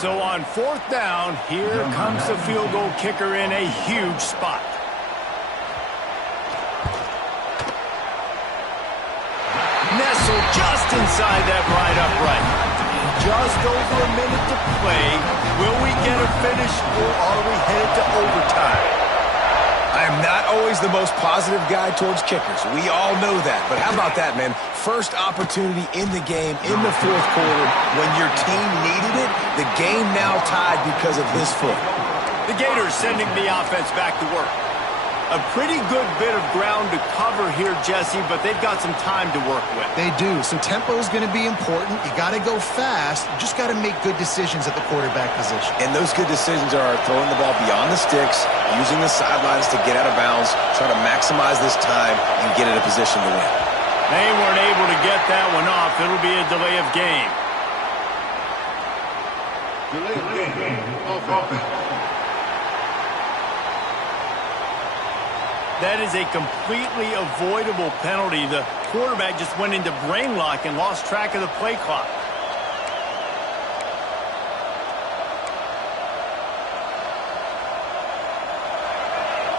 So on fourth down, here comes the field goal kicker in a huge spot. Nestled just inside that right upright. Just over a minute to play. Will we get a finish, or are we headed to overtime? I am not always the most positive guy towards kickers. We all know that. But how about that, man? First opportunity in the game, in the fourth quarter, when your team needed it, the game now tied because of his foot. The Gators sending the offense back to work. A pretty good bit of ground to cover here, Jesse, but they've got some time to work with. They do. So tempo is going to be important. You got to go fast. You just got to make good decisions at the quarterback position. And those good decisions are throwing the ball beyond the sticks, using the sidelines to get out of bounds, try to maximize this time and get in a position to win. They weren't able to get that one off. It'll be a delay of game. Delay of game. Offense. That is a completely avoidable penalty. The quarterback just went into brain lock and lost track of the play clock.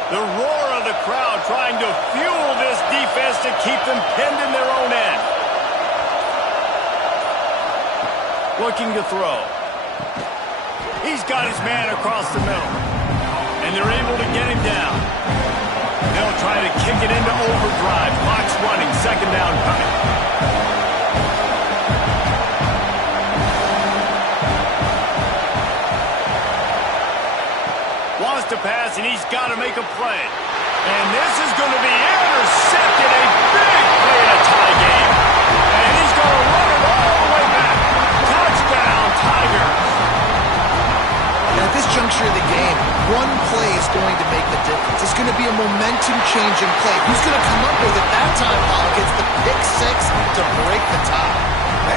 The roar of the crowd trying to fuel this defense to keep them pinned in their own end. Looking to throw. He's got his man across the middle. And they're able to get him down. They'll try to kick it into overdrive. Clock's running. Second down coming. Wants to pass, and he's got to make a play. And this is going to be intercepted. A big play in a tie game. And he's going to run it all the way back. Touchdown, Tigers. At this juncture of the game, one play is going to make the difference. It's going to be a momentum-changing play. Who's going to come up with it that time, Paul? Gets the pick six to break the tie.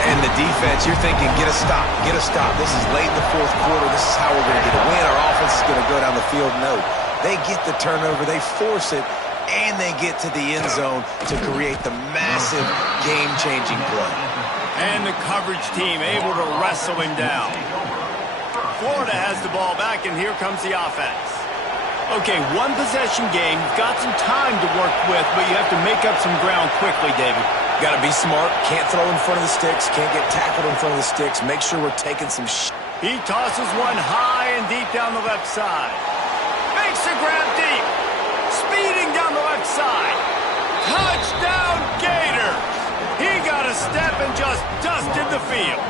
And the defense, you're thinking, get a stop, get a stop. This is late in the fourth quarter. This is how we're going to get a win. Our offense is going to go down the field. No, they get the turnover, they force it, and they get to the end zone to create the massive game-changing play. And the coverage team able to wrestle him down. Florida has the ball back, and here comes the offense. Okay, one possession game. You've got some time to work with, but you have to make up some ground quickly, David. Got to be smart. Can't throw in front of the sticks. Can't get tackled in front of the sticks. Make sure we're taking some He tosses one high and deep down the left side. Makes the grab deep. Speeding down the left side. Touchdown, Gators! He got a step and just dusted the field.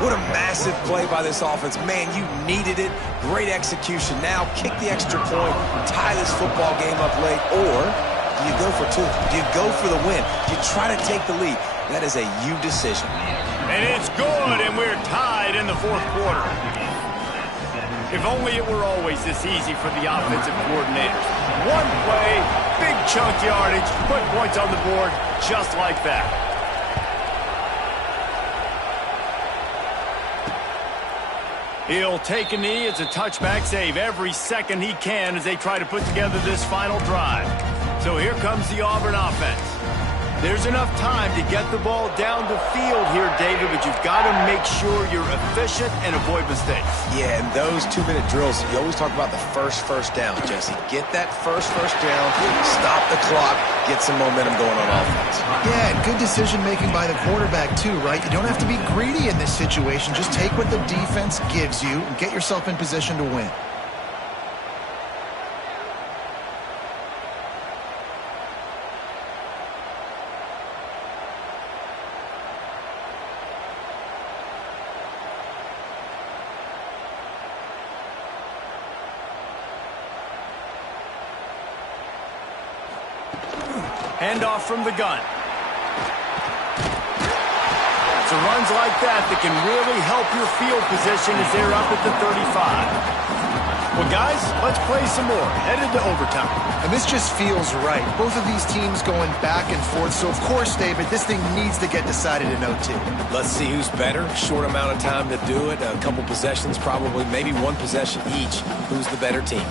What a massive play by this offense. Man, you needed it. Great execution. Now kick the extra point, tie this football game up late, or do you go for two? Do you go for the win? Do you try to take the lead? That is a you decision. And it's good, and we're tied in the fourth quarter. If only it were always this easy for the offensive coordinators. One play, big chunk yardage, put points on the board, just like that. He'll take a knee. It's a touchback save every second he can as they try to put together this final drive. So here comes the Auburn offense. There's enough time to get the ball down the field here, David, but you've got to make sure you're efficient and avoid mistakes. Yeah, and those 2-minute drills, you always talk about the first down, Jesse. Get that first down, stop the clock, get some momentum going on offense. Yeah, and good decision-making by the quarterback, too, right? You don't have to be greedy in this situation. Just take what the defense gives you and get yourself in position to win. Handoff from the gun. So runs like that can really help your field position as they're up at the 35. Well, guys, let's play some more. Headed to overtime. And this just feels right. Both of these teams going back and forth. So, of course, David, this thing needs to get decided in OT. Let's see who's better. Short amount of time to do it. A couple possessions probably. Maybe one possession each. Who's the better team?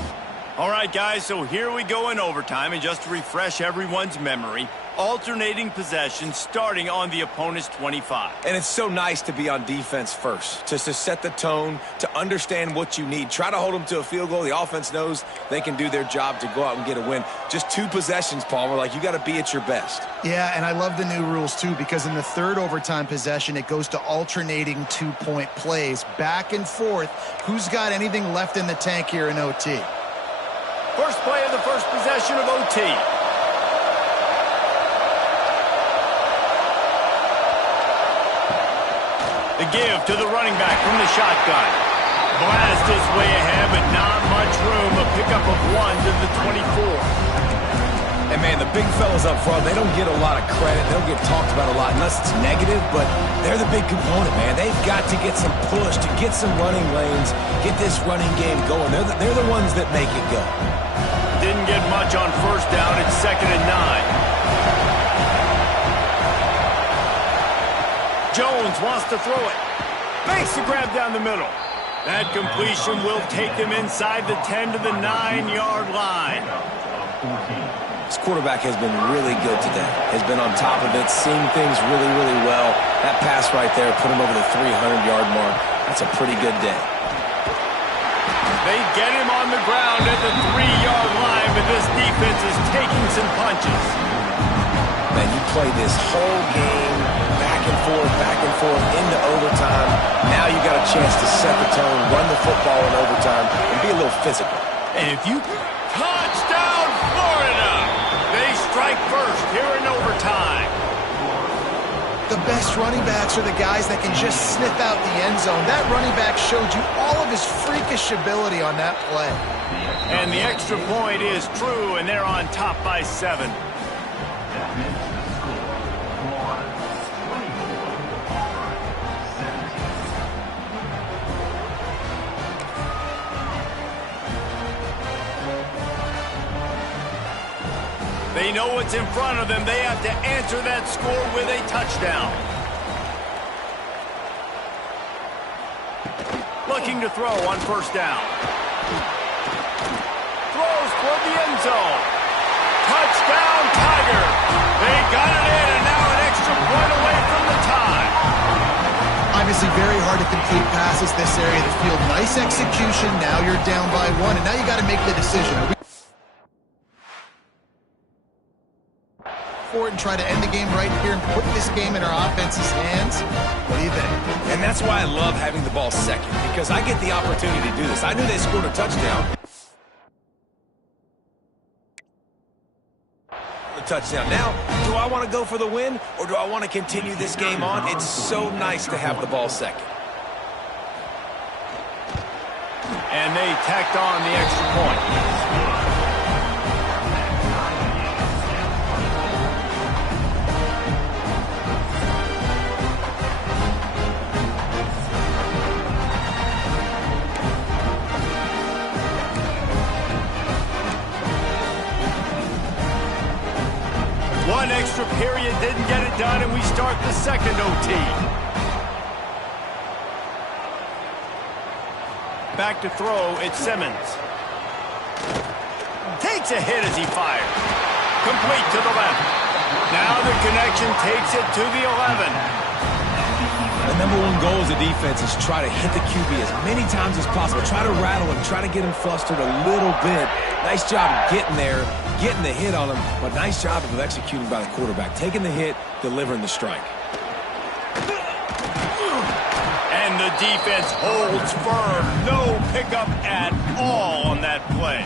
All right, guys, so here we go in overtime, and just to refresh everyone's memory, alternating possession starting on the opponent's 25. And it's so nice to be on defense first, just to set the tone, to understand what you need. Try to hold them to a field goal. The offense knows they can do their job to go out and get a win. Just two possessions, Paul. We're like, you got to be at your best. Yeah, and I love the new rules, too, because in the third overtime possession, it goes to alternating two-point plays, back and forth. Who's got anything left in the tank here in OT? First play of the first possession of OT. The give to the running back from the shotgun. Blast his way ahead, but not much room. A pickup of 1 to the 24. And, man, the big fellas up front, they don't get a lot of credit. They don't get talked about a lot unless it's negative, but they're the big component, man. They've got to get some push, to get some running lanes, get this running game going. They're the ones that make it go. Didn't get much on first down. It's 2nd and 9. Jones wants to throw it. Makes the grab down the middle. That completion will take them inside the 10 to the 9-yard line. This quarterback has been really good today. Has been on top of it, seeing things really, really well. That pass right there put him over the 300-yard mark. That's a pretty good day. They get him on the ground at the 3-yard line, but this defense is taking some punches. Man, you play this whole game back and forth into overtime. Now you got a chance to set the tone, run the football in overtime, and be a little physical. And if you... Touchdown, Florida! They strike first here in overtime. The best running backs are the guys that can just sniff out the end zone. That running back showed you all of his freakish ability on that play. And the extra point is true, and they're on top by 7. They know what's in front of them. They have to answer that score with a touchdown. Looking to throw on first down. Throws for the end zone. Touchdown, Tiger. They got it in, and now an extra point away from the tie. Obviously very hard to complete passes this area of the field. Nice execution. Now you're down by 1, and now you got to make the decision. For it and try to end the game right here and put this game in our offense's hands. What do you think? And that's why I love having the ball second, because I get the opportunity to do this. I knew they scored a touchdown. The touchdown. Now, do I want to go for the win, or do I want to continue this game on? It's so nice to have the ball second. And they tacked on the extra point. One extra period didn't get it done, and we start the second OT. Back to throw, it's Simmons. Takes a hit as he fires. Complete to the left. Now the connection takes it to the 11. The number one goal as a defense is try to hit the QB as many times as possible. Try to rattle him, try to get him flustered a little bit. Nice job getting there, getting the hit on him, but nice job of executing by the quarterback. Taking the hit, delivering the strike. And the defense holds firm. No pickup at all on that play.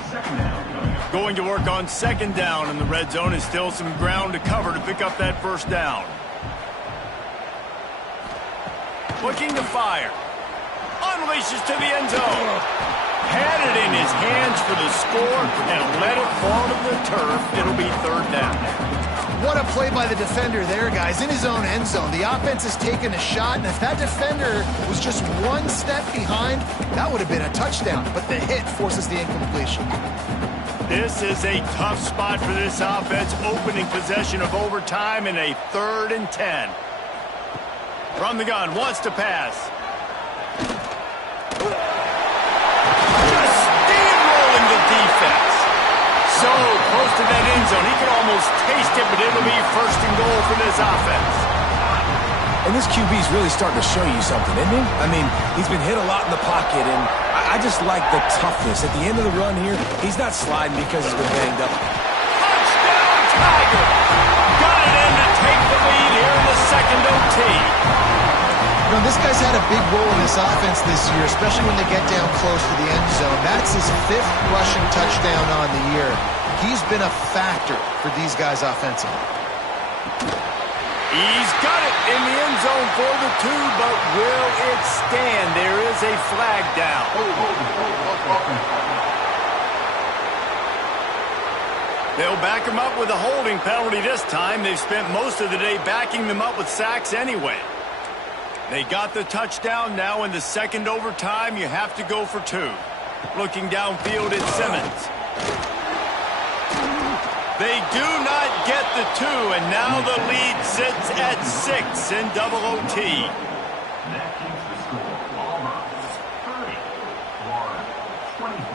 Going to work on second down in the red zone, and still some ground to cover to pick up that first down. Looking to fire. Unleashes to the end zone. Had it in his hands for the score and let it fall to the turf. It'll be third down. What a play by the defender there, guys. In his own end zone. The offense has taken a shot, and if that defender was just one step behind, that would have been a touchdown. But the hit forces the incompletion. This is a tough spot for this offense. Opening possession of overtime in a 3rd and 10. From the gun, wants to pass. Just steamrolling the defense. So close to that end zone, he can almost taste it, but it'll be 1st and goal for this offense. And this QB's really starting to show you something, isn't he? I mean, he's been hit a lot in the pocket, and I just like the toughness. At the end of the run here, he's not sliding because he's been banged up. Touchdown, Tiger! Got it in to take the lead here in the second OT. You know, this guy's had a big role in this offense this year, especially when they get down close to the end zone. That's his 5th rushing touchdown on the year. He's been a factor for these guys offensively. He's got it in the end zone for the 2, but will it stand? There is a flag down. They'll back him up with a holding penalty this time. They've spent most of the day backing them up with sacks anyway. They got the touchdown. Now in the second overtime, you have to go for 2. Looking downfield at Simmons. They do not get the 2, and now the lead sits at 6 in double OT. That keeps the score. Auburn 30, Florida 24.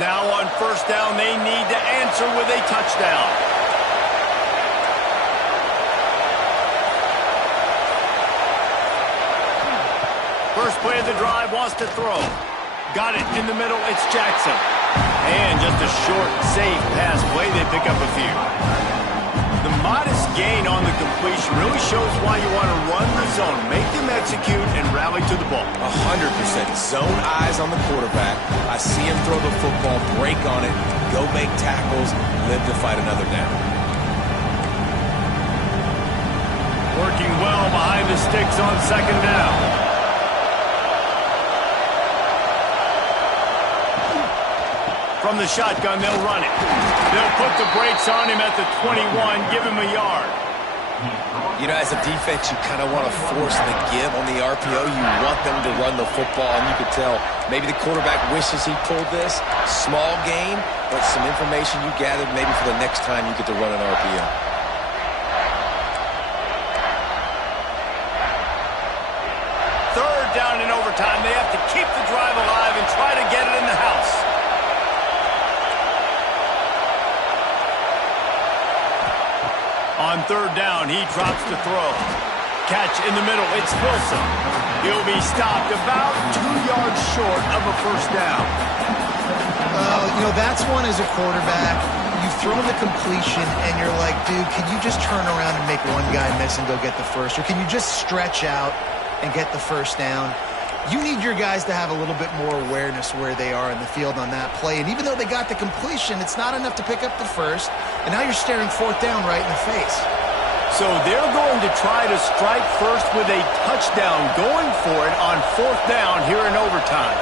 Now on first down, they need to answer with a touchdown. First play of the drive, wants to throw. Got it in the middle, it's Jackson. And just a short, safe pass play, they pick up a few. The modest gain on the completion really shows why you want to run the zone. Make them execute and rally to the ball. 100%. Zone eyes on the quarterback. I see him throw the football, break on it, go make tackles, live to fight another down. Working well behind the sticks on second down. From the shotgun, they'll run it. They'll put the brakes on him at the 21, give him a yard. You know, as a defense, you kind of want to force the give on the RPO. You want them to run the football, and you could tell maybe the quarterback wishes he pulled this. Small gain, but some information you gathered maybe for the next time you get to run an RPO. Third down in overtime. They have to keep the drive alive and try to get it in the house. On third down, he drops to throw. Catch in the middle, it's Wilson. He'll be stopped about 2 yards short of a first down. You know, that's one as a quarterback. You've thrown the completion, and you're like, dude, can you just turn around and make one guy miss and go get the first? Or can you just stretch out and get the first down? You need your guys to have a little bit more awareness where they are in the field on that play. And even though they got the completion, it's not enough to pick up the first. And now you're staring fourth down right in the face. So they're going to try to strike first with a touchdown, going for it on fourth down here in overtime.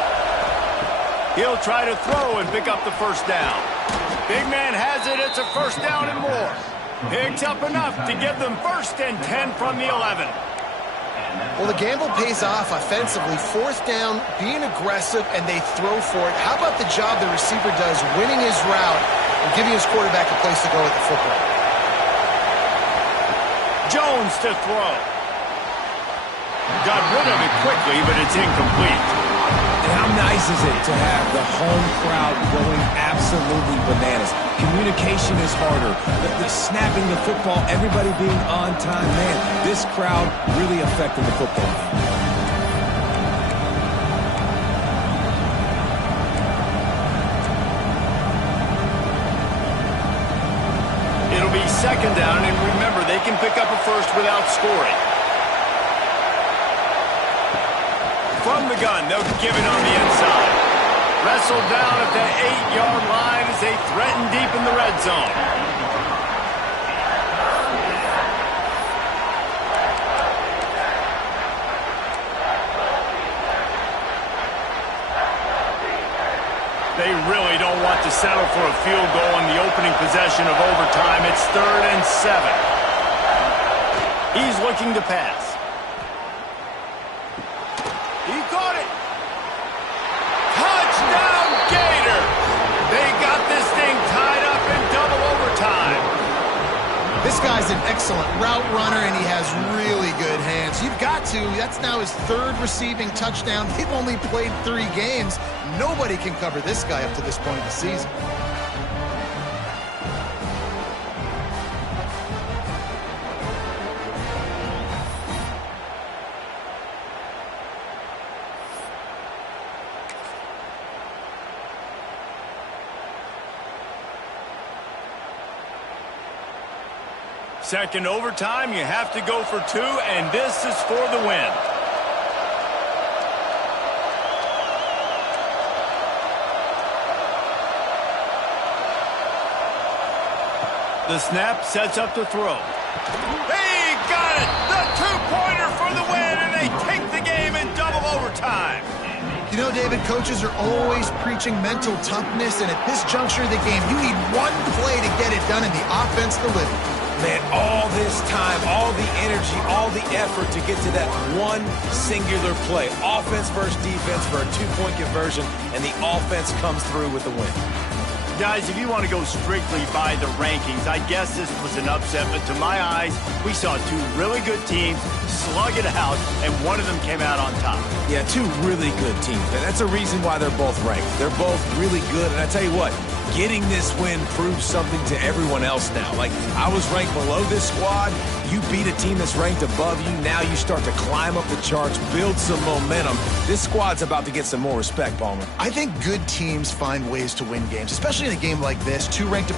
He'll try to throw and pick up the first down. Big man has it. It's a first down and more. Picks up enough to give them 1st and 10 from the 11. Well, the gamble pays off offensively. Fourth down, being aggressive, and they throw for it. How about the job the receiver does, winning his route and giving his quarterback a place to go with the football? Jones to throw. Got rid of it quickly, but it's incomplete. And how nice is it to have the home crowd going absolutely bananas? Communication is harder. The snapping the football, everybody being on time. Man, this crowd really affecting the football game. It'll be second down, and remember, they can pick up a first without scoring. From the gun, they'll give it on the inside. Wrestled down at the 8-yard line as they threaten deep in the red zone. They really don't want to settle for a field goal in the opening possession of overtime. It's 3rd and 7. He's looking to pass. He caught it. Touchdown, Gator. They got this thing tied up in double overtime. This guy's an excellent route runner, and he has really good hands. You've got to. That's now his 3rd receiving touchdown. They've only played 3 games. Nobody can cover this guy up to this point of the season. Second overtime, you have to go for 2, and this is for the win. The snap sets up to throw. He got it! The two-pointer for the win, and they take the game in double overtime. You know, David, coaches are always preaching mental toughness, and at this juncture of the game, you need one play to get it done, and the offense delivered. Man, all this time, all the energy, all the effort to get to that one singular play. Offense versus defense for a two-point conversion, and the offense comes through with the win. Guys, if you want to go strictly by the rankings, I guess this was an upset, but to my eyes, we saw two really good teams slug it out, and one of them came out on top. Yeah, two really good teams, and that's a reason why they're both ranked. They're both really good, and I tell you what, getting this win proves something to everyone else now. Like, I was ranked below this squad. You beat a team that's ranked above you. Now you start to climb up the charts, build some momentum. This squad's about to get some more respect, Palmer. I think good teams find ways to win games, especially in a game like this. Two ranked